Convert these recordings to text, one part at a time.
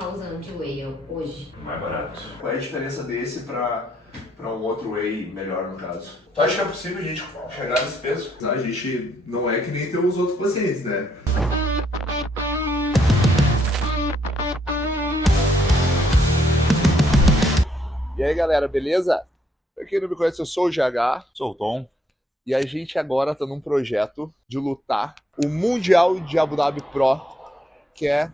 tá usando de whey hoje? Mais barato. Qual é a diferença desse para um outro whey melhor, no caso? Tu acha que é possível a gente chegar nesse peso? A gente não é que nem tem os outros pacientes, né? E aí, galera, beleza? Pra quem não me conhece, eu sou o GH. Sou o Tom. E a gente agora tá num projeto de lutar o Mundial de Abu Dhabi Pro, que é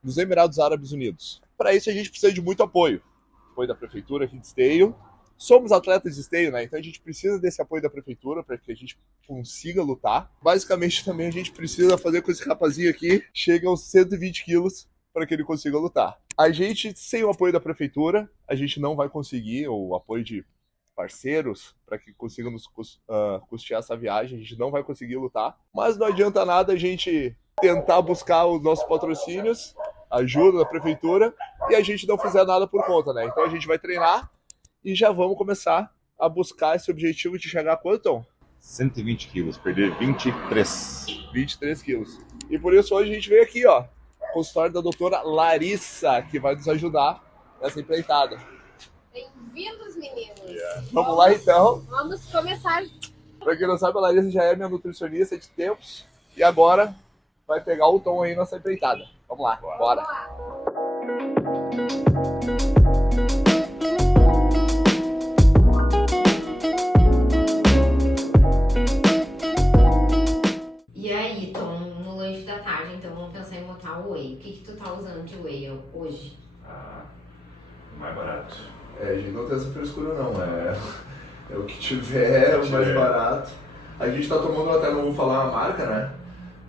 nos Emirados Árabes Unidos. Para isso a gente precisa de muito apoio. Apoio da prefeitura aqui de Esteio. Somos atletas de Esteio, né? Então a gente precisa desse apoio da prefeitura para que a gente consiga lutar. Basicamente também a gente precisa fazer com esse rapazinho aqui chegue aos 120 quilos para que ele consiga lutar. A gente, sem o apoio da prefeitura, a gente não vai conseguir, ou o apoio de parceiros para que consigam nos custear essa viagem, a gente não vai conseguir lutar. Mas não adianta nada a gente tentar buscar os nossos patrocínios, ajuda da prefeitura, e a gente não fizer nada por conta, né? Então a gente vai treinar e já vamos começar a buscar esse objetivo de chegar a quanto, Tom? 120 quilos, perder 23. 23 quilos. E por isso hoje a gente veio aqui, ó, com o consultório da doutora Larissa, que vai nos ajudar nessa empreitada. Bem-vindos, meninos! Vamos lá, então. Vamos começar. Pra quem não sabe, a Larissa já é minha nutricionista de tempos e agora vai pegar o Tom aí nessa empreitada. Vamos lá, bora! E aí, Tom, no lanche da tarde, então vamos pensar em botar o whey. O que tu tá usando de whey hoje? Mais barato. É, a gente não tem essa frescura não, é o que tiver, o mais barato. A gente tá tomando, até não vou falar a marca, né?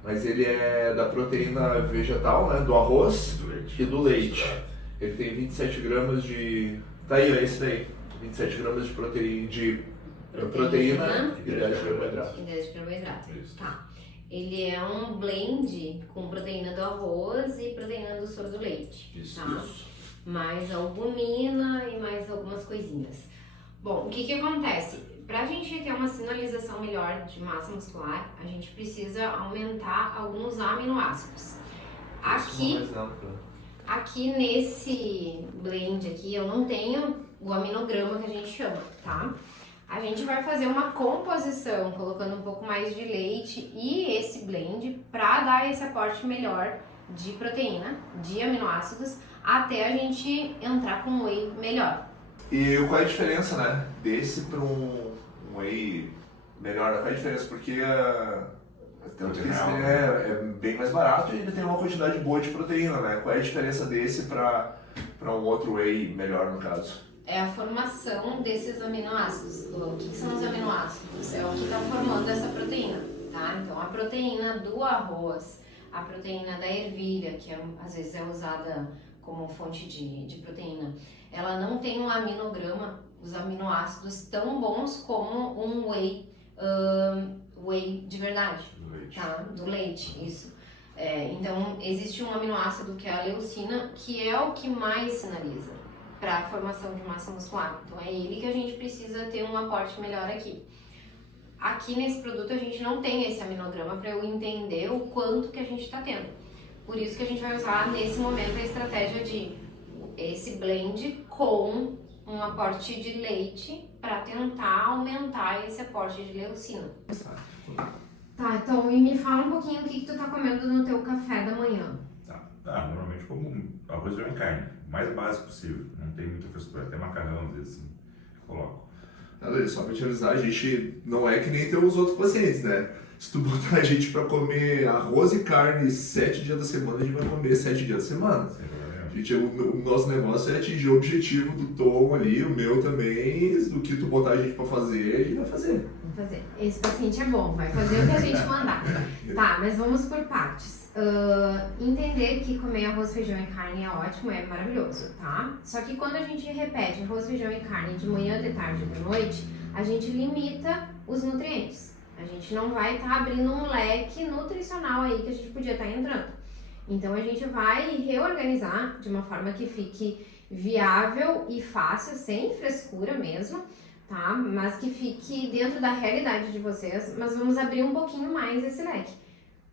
Mas ele é da proteína vegetal, né? Do arroz e do leite. Ele tem 27 gramas de... Tá aí, é esse daí. 27 gramas de proteína e 10 de carboidrato. E 10 de carboidrato. Isso. Tá. Ele é um blend com proteína do arroz e proteína do soro do leite. Isso, tá? isso. Mais albumina e mais algumas coisinhas. Bom, o que acontece? Pra gente ter uma sinalização melhor de massa muscular, a gente precisa aumentar alguns aminoácidos. Aqui nesse blend aqui eu não tenho o aminograma que a gente chama, tá? A gente vai fazer uma composição colocando um pouco mais de leite e esse blend para dar esse aporte melhor de proteína, de aminoácidos, até a gente entrar com um whey melhor. E qual é a diferença, né, desse para um whey melhor? Qual é a diferença? Porque tanto que esse é bem mais barato e ele tem uma quantidade boa de proteína, né? Qual é a diferença desse para um outro whey melhor, no caso? É a formação desses aminoácidos. O que são os aminoácidos? É o que está formando essa proteína, tá? Então, a proteína do arroz, a proteína da ervilha, que às vezes é usada como fonte de proteína, ela não tem um aminograma, os aminoácidos tão bons como um whey de verdade, tá? Do leite, isso. Então, existe um aminoácido que é a leucina, que é o que mais sinaliza para a formação de massa muscular. Então, é ele que a gente precisa ter um aporte melhor aqui. Aqui nesse produto a gente não tem esse aminograma para eu entender o quanto que a gente está tendo. Por isso que a gente vai usar nesse momento a estratégia de esse blend com um aporte de leite para tentar aumentar esse aporte de leucina. Tá, então e me fala um pouquinho o que tu tá comendo no teu café da manhã. Normalmente como arroz e carne, o mais básico possível, não tem muita frescura, até macarrão às vezes assim, coloco. Só pra te avisar, a gente não é que nem tem os outros pacientes, né? Se tu botar a gente pra comer arroz e carne 7 dias da semana, a gente vai comer 7 dias da semana. O nosso negócio é atingir o objetivo do Tom ali, o meu também, do que tu botar a gente pra fazer, a gente vai fazer. Vamos fazer. Esse paciente é bom, vai fazer o que a gente mandar. Tá, mas vamos por partes. Entender que comer arroz, feijão e carne é ótimo, é maravilhoso, tá? Só que quando a gente repete arroz, feijão e carne de manhã, de tarde e de noite, a gente limita os nutrientes. A gente não vai estar abrindo um leque nutricional aí que a gente podia estar entrando. Então a gente vai reorganizar de uma forma que fique viável e fácil, sem frescura mesmo, tá? Mas que fique dentro da realidade de vocês, mas vamos abrir um pouquinho mais esse leque.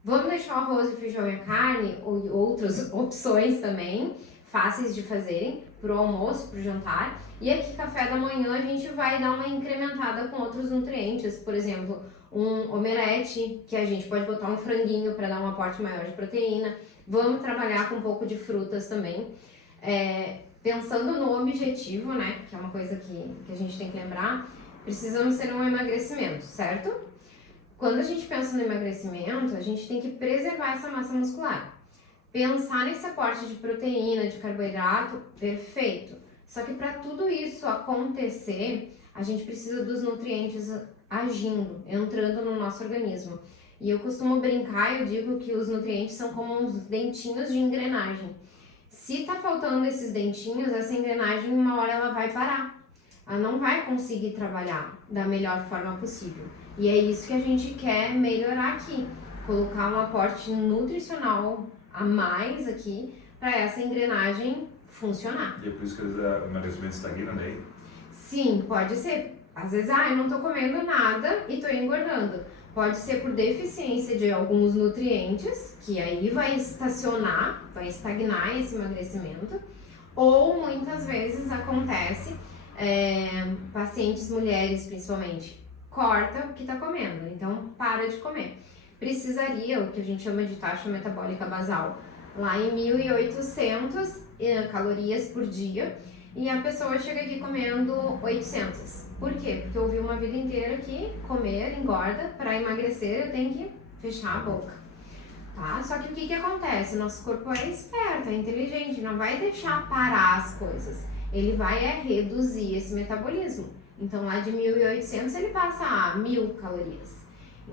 Vamos deixar o arroz, o feijão e a carne, ou outras opções também, fáceis de fazerem pro almoço, pro jantar. E aqui, café da manhã, a gente vai dar uma incrementada com outros nutrientes, por exemplo, um omelete, que a gente pode botar um franguinho para dar um aporte maior de proteína. Vamos trabalhar com um pouco de frutas também. Pensando no objetivo, né, que é uma coisa que a gente tem que lembrar, precisamos ter um emagrecimento, certo? Quando a gente pensa no emagrecimento, a gente tem que preservar essa massa muscular. Pensar nesse aporte de proteína, de carboidrato, perfeito. Só que para tudo isso acontecer, a gente precisa dos nutrientes agindo, entrando no nosso organismo. E eu costumo brincar, eu digo que os nutrientes são como uns dentinhos de engrenagem. Se tá faltando esses dentinhos, essa engrenagem, uma hora ela vai parar. Ela não vai conseguir trabalhar da melhor forma possível. E é isso que a gente quer melhorar aqui. Colocar um aporte nutricional a mais aqui para essa engrenagem funcionar. E é por isso que o emagrecimento estagna daí? Sim, pode ser. Às vezes, eu não tô comendo nada e tô engordando. Pode ser por deficiência de alguns nutrientes, que aí vai estacionar, vai estagnar esse emagrecimento. Ou muitas vezes acontece, pacientes mulheres principalmente, corta o que tá comendo, então para de comer. Precisaria, o que a gente chama de taxa metabólica basal, lá em 1.800 calorias por dia, e a pessoa chega aqui comendo 800. Por quê? Porque eu ouvi uma vida inteira que comer engorda, para emagrecer eu tenho que fechar a boca, tá? Só que o que acontece? Nosso corpo é esperto, é inteligente, não vai deixar parar as coisas. Ele vai reduzir esse metabolismo. Então lá de 1.800 ele passa a 1.000 calorias.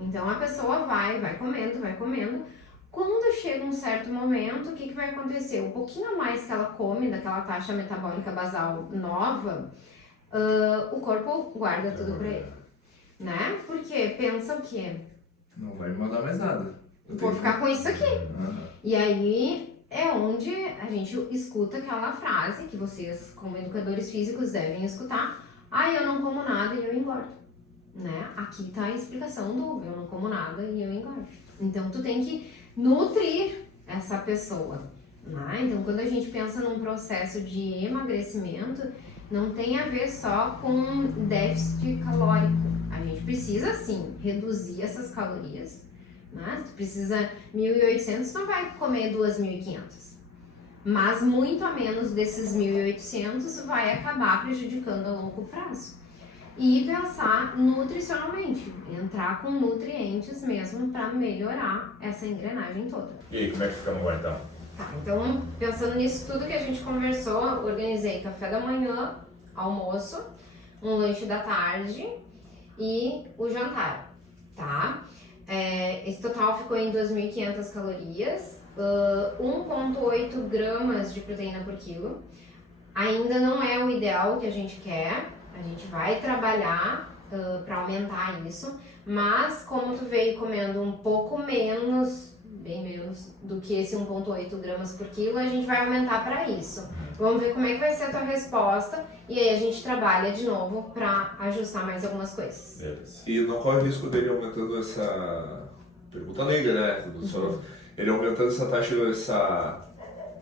Então a pessoa vai comendo. Quando chega um certo momento, o que vai acontecer? Um pouquinho a mais que ela come daquela taxa metabólica basal nova, o corpo guarda tudo pra ele, né? Porque pensa o quê? Não vai me mandar mais nada. Vou ficar com isso aqui. E aí é onde a gente escuta aquela frase que vocês, como educadores físicos, devem escutar. Eu não como nada e eu engordo, né? Aqui tá a explicação do eu não como nada e eu engordo. Então tu tem que nutrir essa pessoa, né? Então quando a gente pensa num processo de emagrecimento, não tem a ver só com déficit calórico. A gente precisa sim reduzir essas calorias, né? Se tu precisa 1.800, tu não vai comer 2.500. Mas muito a menos desses 1.800 vai acabar prejudicando a longo prazo. E pensar nutricionalmente, entrar com nutrientes mesmo para melhorar essa engrenagem toda. E aí, como é que ficamos agora então? Tá, então pensando nisso tudo que a gente conversou, organizei café da manhã, almoço, um lanche da tarde e o jantar, tá? Esse total ficou em 2.500 calorias, 1,8 gramas de proteína por quilo. Ainda não é o ideal que a gente quer, a gente vai trabalhar para aumentar isso, mas como tu veio comendo um pouco menos, bem menos do que esse 1,8 gramas por quilo, a gente vai aumentar para isso. Vamos ver como é que vai ser a tua resposta e aí a gente trabalha de novo para ajustar mais algumas coisas. Beleza. E não corre o risco dele aumentando essa... Pergunta negra, né? Ele aumentando essa taxa,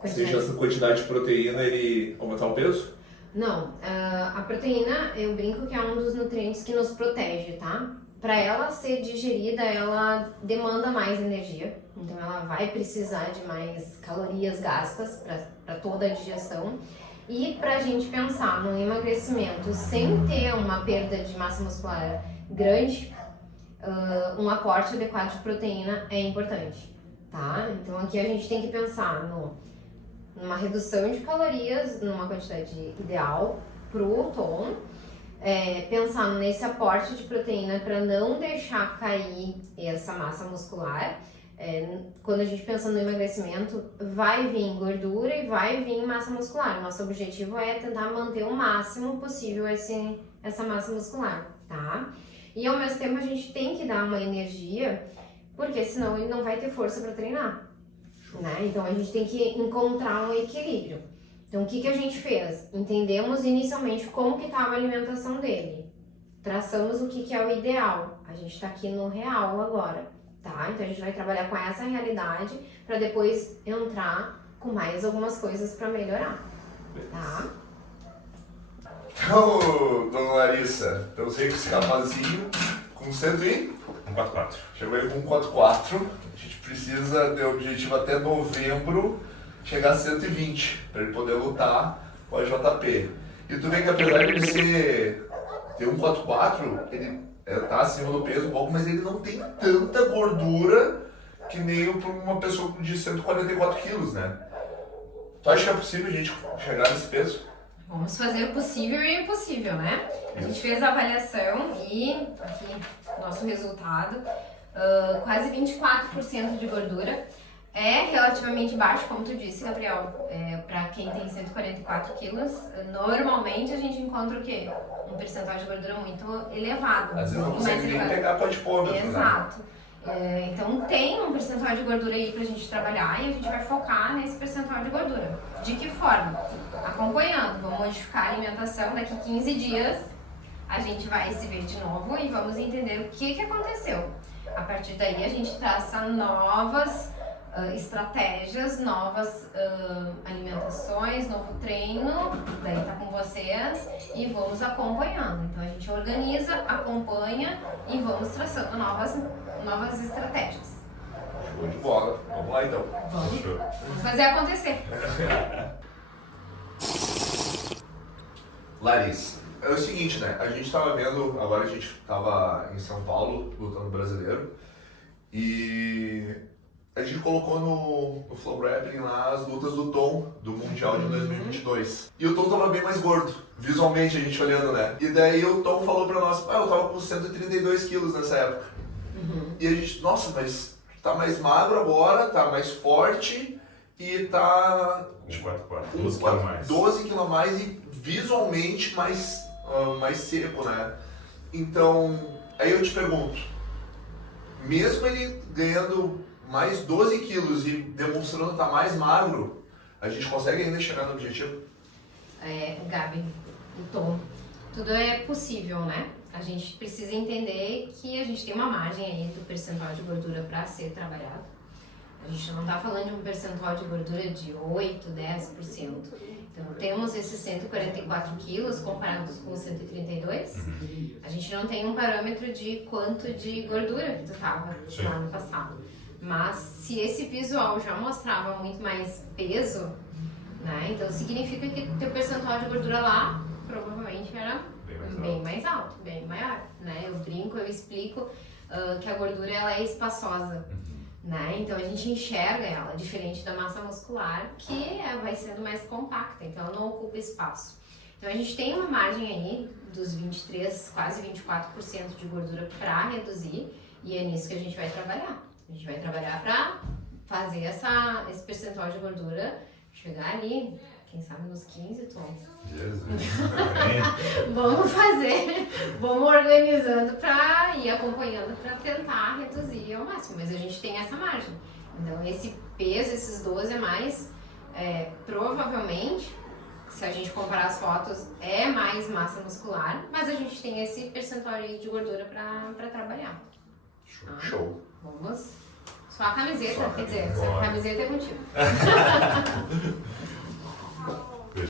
seja essa quantidade de proteína, ele aumentar o peso? Não, a proteína, eu brinco que é um dos nutrientes que nos protege, tá? Para ela ser digerida, ela demanda mais energia, então ela vai precisar de mais calorias gastas para toda a digestão. E para a gente pensar no emagrecimento sem ter uma perda de massa muscular grande, um aporte adequado de proteína é importante, tá? Então aqui a gente tem que pensar numa redução de calorias, numa quantidade ideal pro tom, pensar nesse aporte de proteína para não deixar cair essa massa muscular. Quando a gente pensa no emagrecimento, vai vir gordura e vai vir massa muscular. Nosso objetivo é tentar manter o máximo possível essa massa muscular, tá? E ao mesmo tempo a gente tem que dar uma energia, porque senão ele não vai ter força para treinar, né? Então a gente tem que encontrar um equilíbrio. Então o que a gente fez? Entendemos inicialmente como que estava a alimentação dele. Traçamos o que é o ideal. A gente está aqui no real agora, tá? Então a gente vai trabalhar com essa realidade para depois entrar com mais algumas coisas para melhorar, tá? Então, dona Larissa, estamos aí com esse rapazinho com 144. Chegou aí com 144. A gente precisa ter o objetivo até novembro chegar a 120 para ele poder lutar com a JP. E tu vê que apesar de ele ter 144, ele tá acima do peso um pouco, mas ele não tem tanta gordura que nem uma pessoa de 144 quilos, né? Tu acha que é possível a gente chegar nesse peso? Vamos fazer o possível e o impossível, né? A gente fez a avaliação e aqui nosso resultado, quase 24% de gordura. É relativamente baixo, como tu disse, Gabriel, para quem tem 144 quilos. Normalmente a gente encontra o quê? Um percentual de gordura muito elevado. Às vezes não muito mais consegue nem elevado. pegar podipômetro, né? Exato. Então tem um percentual de gordura aí pra gente trabalhar e a gente vai focar nesse percentual de gordura. De que forma? Acompanhando, vamos modificar a alimentação, daqui 15 dias a gente vai se ver de novo e vamos entender o que aconteceu. A partir daí a gente traça novas estratégias, novas alimentações, novo treino, daí tá com vocês e vamos acompanhando. Então a gente organiza, acompanha e vamos traçando novas estratégias. Show de bola. Vamos lá então. Vamos fazer acontecer. Larissa, é o seguinte, né? A gente tava vendo, agora a gente tava em São Paulo, lutando brasileiro, e a gente colocou no Flow Grappling lá as lutas do Tom, do Mundial de 2022. E o Tom tava bem mais gordo, visualmente a gente olhando, né? E daí o Tom falou pra nós, eu tava com 132 quilos nessa época. E a gente, nossa, mas tá mais magro agora, tá mais forte e tá... 144. 12 quilos a mais e visualmente mais seco, né? Então, aí eu te pergunto, mesmo ele ganhando mais 12 quilos e demonstrando estar mais magro, a gente consegue ainda chegar no objetivo? Gabi, o Tom, tudo é possível, né? A gente precisa entender que a gente tem uma margem aí do percentual de gordura para ser trabalhado. A gente não está falando de um percentual de gordura de 8, 10%. Então, temos esses 144 quilos comparados com 132. A gente não tem um parâmetro de quanto de gordura que tu tava lá no passado. Mas se esse visual já mostrava muito mais peso, né? Então significa que teu percentual de gordura lá provavelmente era bem mais alto, bem maior, né? Eu brinco, eu explico que a gordura ela é espaçosa. Né? Então a gente enxerga ela, diferente da massa muscular, que vai sendo mais compacta, então ela não ocupa espaço. Então a gente tem uma margem aí dos 23, quase 24% de gordura para reduzir, e é nisso que a gente vai trabalhar. A gente vai trabalhar para fazer esse percentual de gordura chegar ali, quem sabe nos 15, Tom. Vamos organizando para ir acompanhando para tentar reduzir ao máximo, mas a gente tem essa margem. Então esse peso, esses 12 a mais, provavelmente, se a gente comparar as fotos, é mais massa muscular, mas a gente tem esse percentual aí de gordura para trabalhar. Show. Vamos. Só a camiseta, quer dizer, a camiseta é contigo.